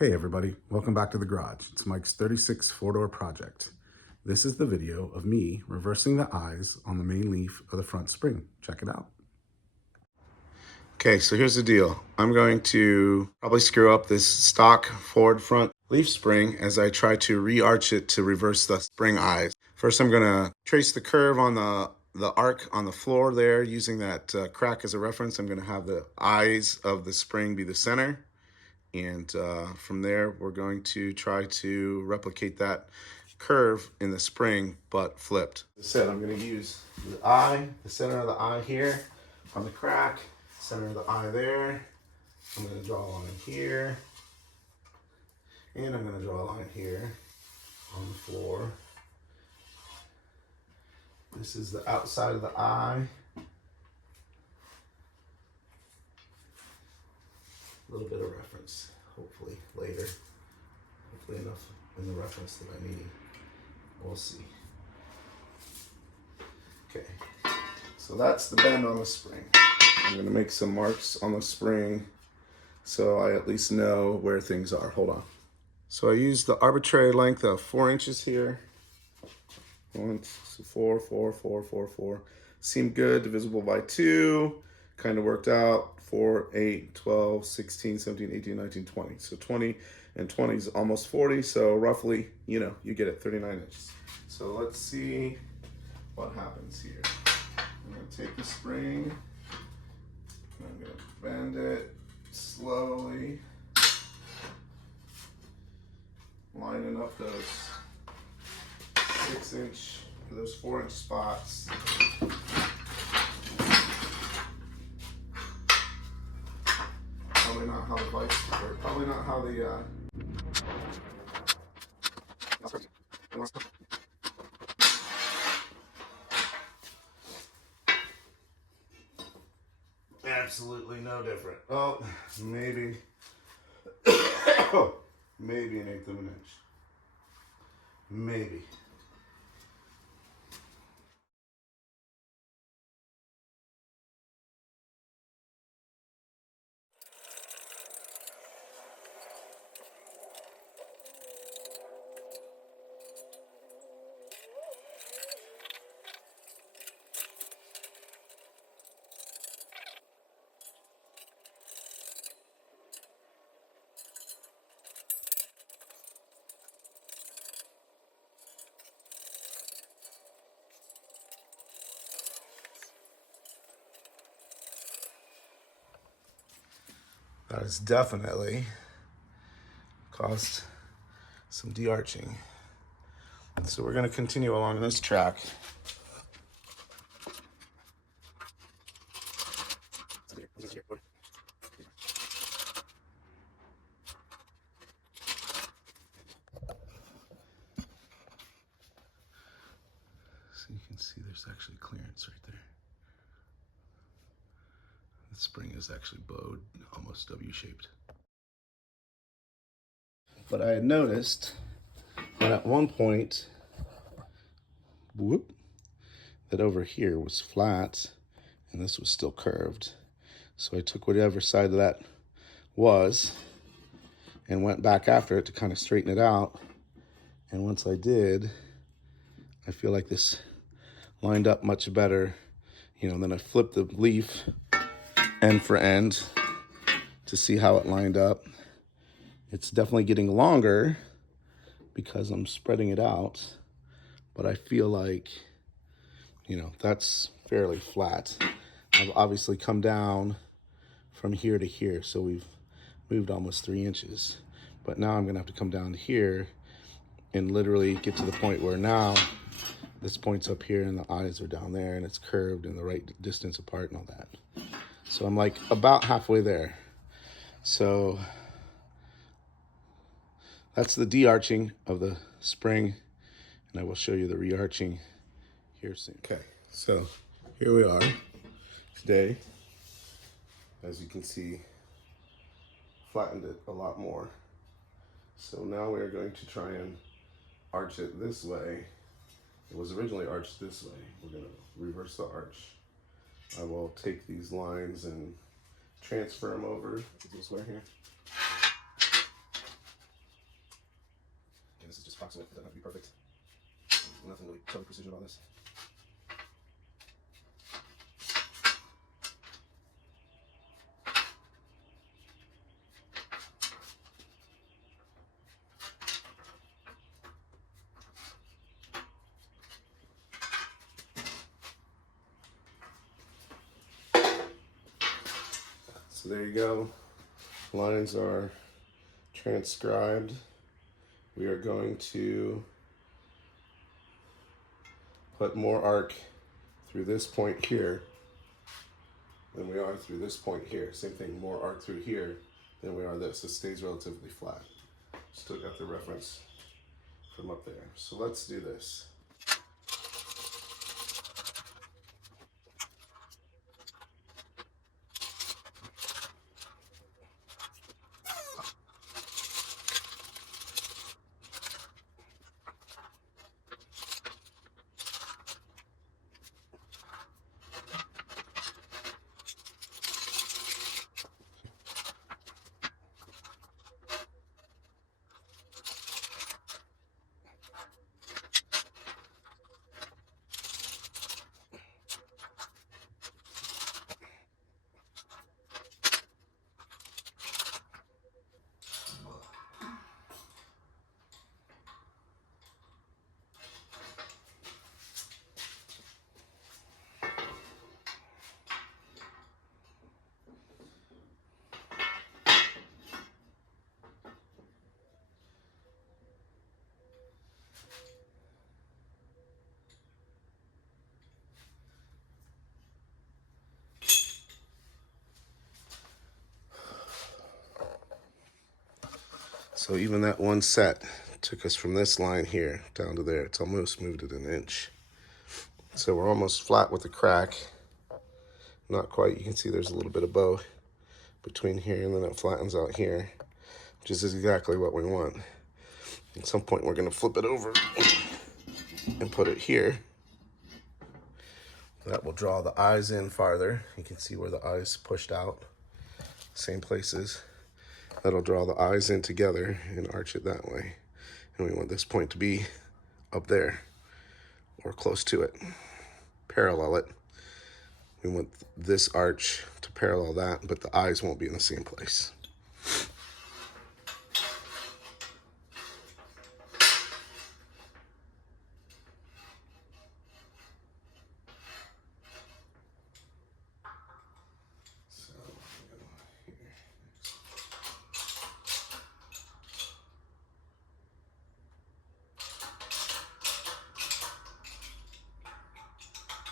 Hey everybody, welcome back to the garage. It's Mike's 36 four-door project. This is the video of me reversing the eyes on the main leaf of the front spring. Check it out. Okay, so here's the deal. I'm going to probably screw up this stock forward front leaf spring as I try to re-arch it to reverse the spring eyes. First, I'm gonna trace the curve on the arc on the floor there using that crack as a reference. I'm gonna have the eyes of the spring be the center. And from there, we're going to try to replicate that curve in the spring, but flipped. As I said, I'm going to use the eye, the center of the eye here on the crack, center of the eye there. I'm going to draw a line here, and I'm going to draw a line here on the floor. This is the outside of the eye. A little bit of reference, hopefully later. Hopefully enough in the reference that I need. We'll see. Okay, so that's the bend on the spring. I'm gonna make some marks on the spring so I at least know where things are. Hold on. So I used the arbitrary length of 4 inches here. 4, 4, 4, 4, 4. Seemed good, divisible by 2. Kind of worked out. 4, 8, 12, 16, 17, 18, 19, 20. So 20 and 20 is almost 40. So roughly, you get it, 39 inches. So let's see what happens here. I'm going to take the spring. And I'm going to bend it slowly. Lining up those 6-inch, those 4-inch spots. Probably not how the vice work. Probably not how the absolutely no different. Oh, maybe maybe 1/8 of an inch. Maybe. That has definitely caused some de-arching. So we're going to continue along this track. So you can see there's actually clearance right there. The spring is actually bowed, almost W-shaped. But I had noticed that at one point, that over here was flat and this was still curved. So I took whatever side of that was and went back after it to kind of straighten it out. And once I did, I feel like this lined up much better. Then I flipped the leaf end for end to see how it lined up. It's definitely getting longer because I'm spreading it out, but I feel like, that's fairly flat. I've obviously come down from here to here, so we've moved almost 3 inches. But now I'm gonna have to come down here and literally get to the point where now this point's up here and the eyes are down there and it's curved and the right distance apart and all that. So I'm like about halfway there. So that's the de-arching of the spring, and I will show you the re-arching here soon. Okay, so here we are today. As you can see, flattened it a lot more. So now we're going to try and arch it this way. It was originally arched this way. We're going to reverse the arch. I will take these lines and transfer them over this way here. approximate. It doesn't have to be perfect. Nothing really totally precision about this. So there you go. Lines are transcribed. We are going to put more arc through this point here than we are through this point here. Same thing, more arc through here than we are this. It stays relatively flat. Still got the reference from up there. So let's do this. So even that one set took us from this line here down to there. It's almost moved it an inch. So we're almost flat with the crack. Not quite. You can see there's a little bit of bow between here, and then it flattens out here, which is exactly what we want. At some point we're going to flip it over and put it here. That will draw the eyes in farther. You can see where the eyes pushed out. Same places. That'll draw the eyes in together and arch it that way. And we want this point to be up there or close to it. Parallel it. We want this arch to parallel that, but the eyes won't be in the same place.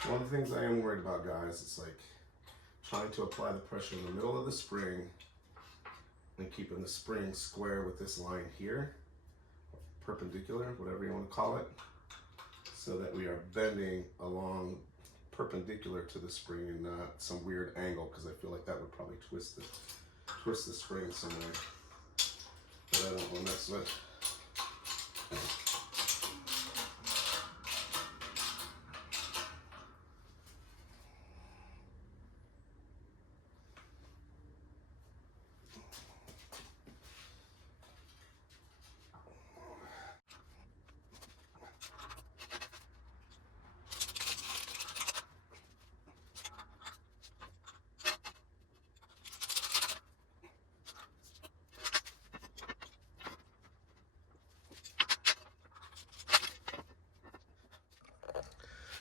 One of the things I am worried about, guys, is like trying to apply the pressure in the middle of the spring and keeping the spring square with this line here, perpendicular, whatever you want to call it, so that we are bending along perpendicular to the spring and not some weird angle, because I feel like that would probably twist the spring somewhere. But I don't want to mess with.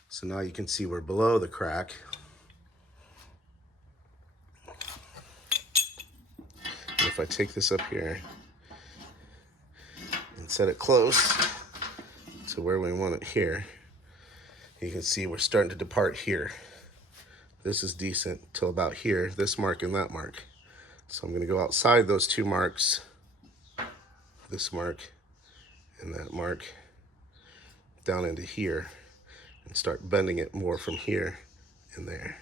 So now you can see we're below the crack. And if I take this up here and set it close to where we want it here, you can see we're starting to depart here. This is decent till about here, this mark and that mark. So I'm going to go outside those two marks, this mark and that mark, down into here, and start bending it more from here and there.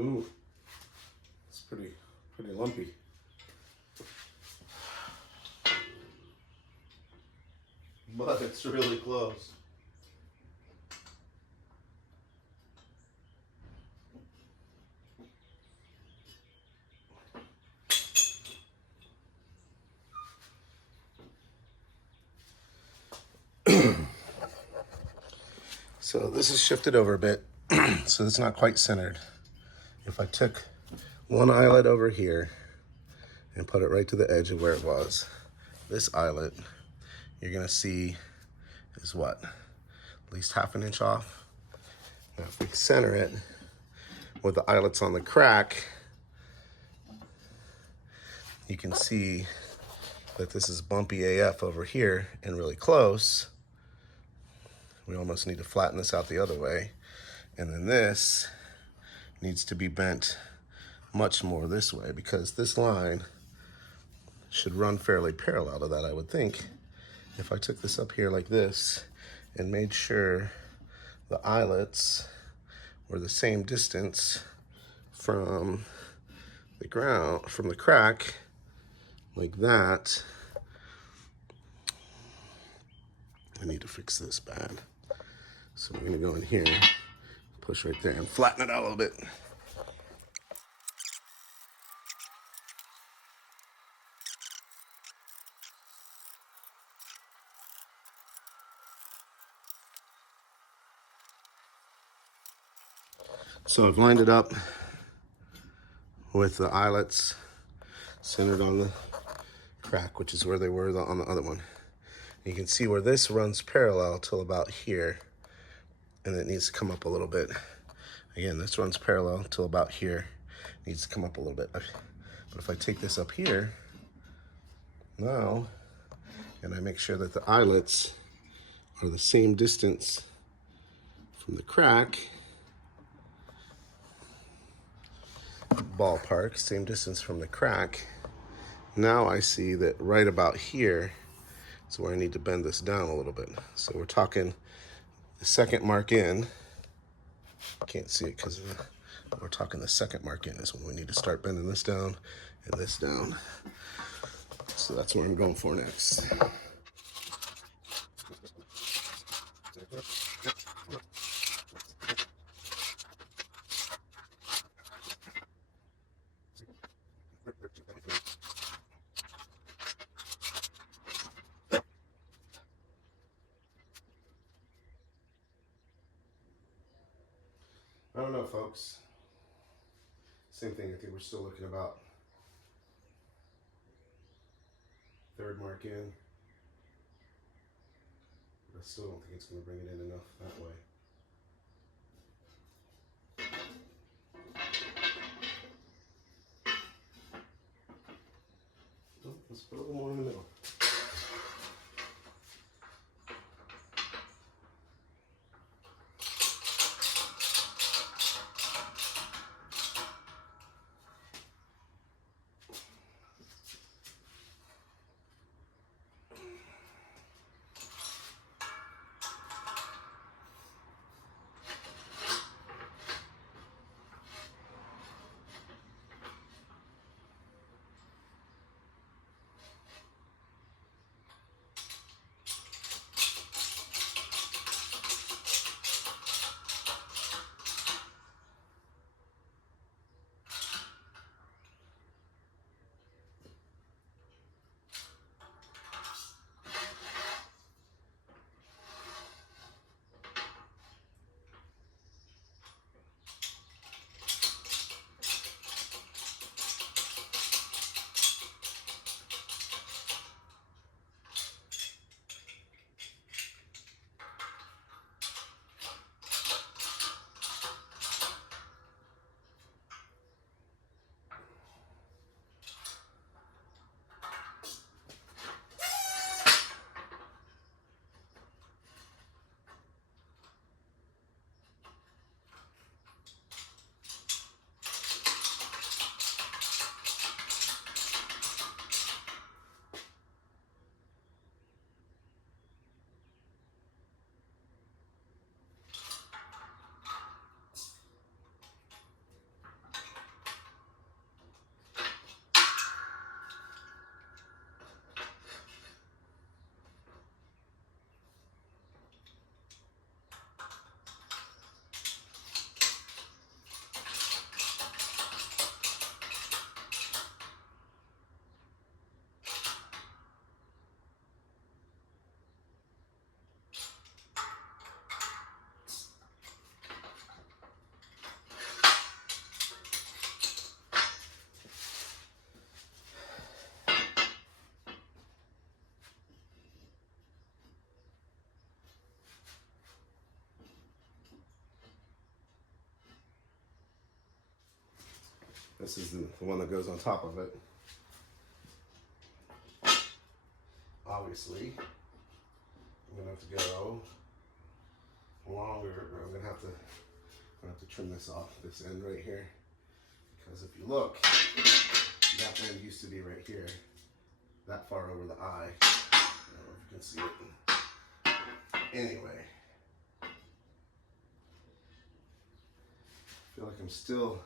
Ooh, it's pretty lumpy. But it's really close. So this is shifted over a bit, so it's not quite centered. If I took one eyelet over here and put it right to the edge of where it was, this eyelet, you're gonna see is what? At least half an inch off. Now if we center it with the eyelets on the crack, you can see that this is bumpy AF over here and really close. We almost need to flatten this out the other way. And then this needs to be bent much more this way, because this line should run fairly parallel to that, I would think. If I took this up here like this and made sure the eyelets were the same distance from the ground, from the crack, like that. I need to fix this bad. So I'm gonna go in here, push right there and flatten it out a little bit. So I've lined it up with the eyelets centered on the crack, which is where they were on the other one. You can see where this runs parallel till about here, and it needs to come up a little bit. Again, this runs parallel till about here, needs to come up a little bit. But if I take this up here now, and I make sure that the eyelets are the same distance from the crack, ballpark, same distance from the crack, now I see that right about here is where I need to bend this down a little bit. So we're talking the second mark in. Can't see it because we're talking the second mark in is when we need to start bending this down and this down. So that's what I'm going for next. I don't know, folks. Same thing. I think we're still looking about third mark in. But I still don't think it's going to bring it in enough that way. Oh, let's put a little more in the middle. This is the one that goes on top of it. Obviously, I'm gonna have to go longer. I'm gonna have to trim this off, this end right here, because if you look, that end used to be right here, that far over the eye. I don't know if you can see it. Anyway, I feel like I'm still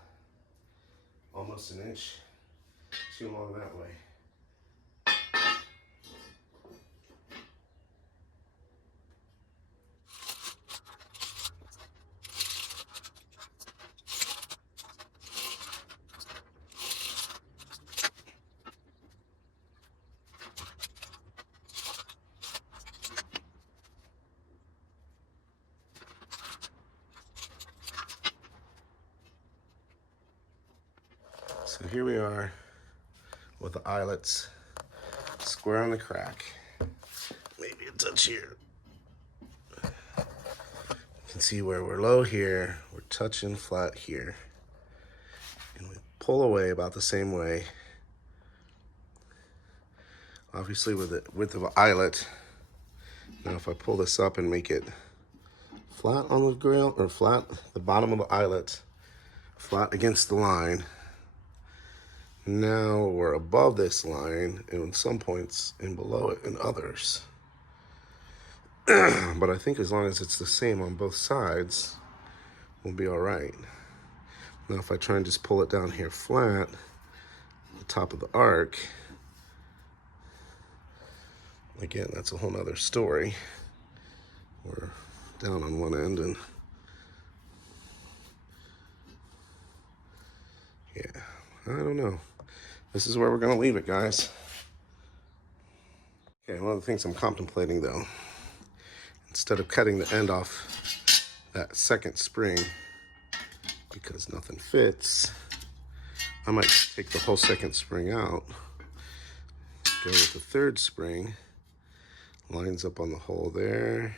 almost an inch too long that way. So here we are with the eyelets square on the crack. Maybe a touch here. You can see where we're low here, we're touching flat here. And we pull away about the same way. Obviously with the width of an eyelet. Now if I pull this up and make it flat on the grill, or flat, the bottom of the eyelet, flat against the line. Now we're above this line and some points and below it in others. But I think as long as it's the same on both sides, we'll be all right. Now if I try and just pull it down here flat, the top of the arc, again, that's a whole nother story. We're down on one end and yeah, I don't know. This is where we're gonna leave it, guys. Okay, one of the things I'm contemplating though, instead of cutting the end off that second spring because nothing fits, I might take the whole second spring out, go with the third spring, lines up on the hole there,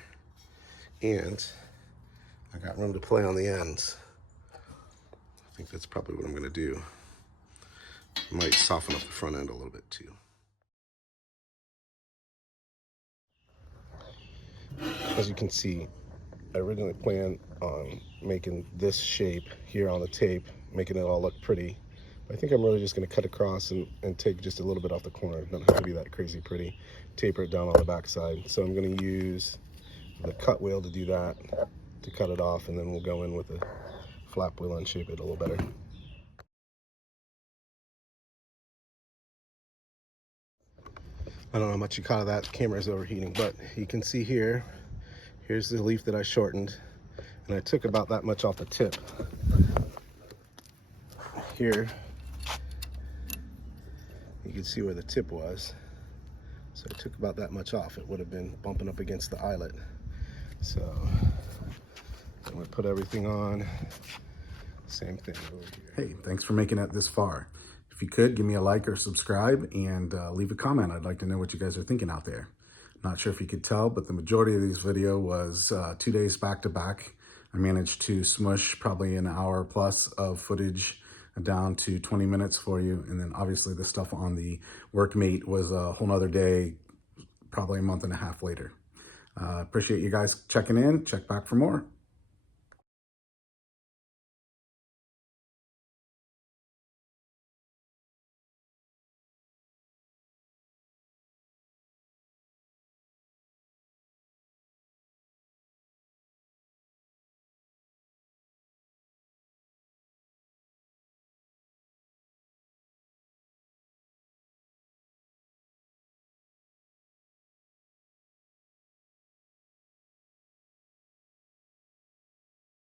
and I got room to play on the ends. I think that's probably what I'm gonna do. Might soften up the front end a little bit too. As you can see, I originally planned on making this shape here on the tape, making it all look pretty. But I think I'm really just gonna cut across and take just a little bit off the corner. It doesn't have to be that crazy pretty. Taper it down on the back side. So I'm gonna use the cut wheel to do that, to cut it off, and then we'll go in with the flap wheel and shape it a little better. I don't know how much you caught of that, the camera's overheating, but you can see here, here's the leaf that I shortened, and I took about that much off the tip. Here, you can see where the tip was. So I took about that much off. It would have been bumping up against the eyelet. So I'm gonna put everything on, same thing over here. Hey, thanks for making it this far. If you could, give me a like or subscribe and leave a comment. I'd like to know what you guys are thinking out there. Not sure if you could tell, but the majority of this video was 2 days back to back. I managed to smush probably an hour plus of footage down to 20 minutes for you. And then obviously the stuff on the workmate was a whole nother day, probably a month and a half later. Appreciate you guys checking in. Check back for more.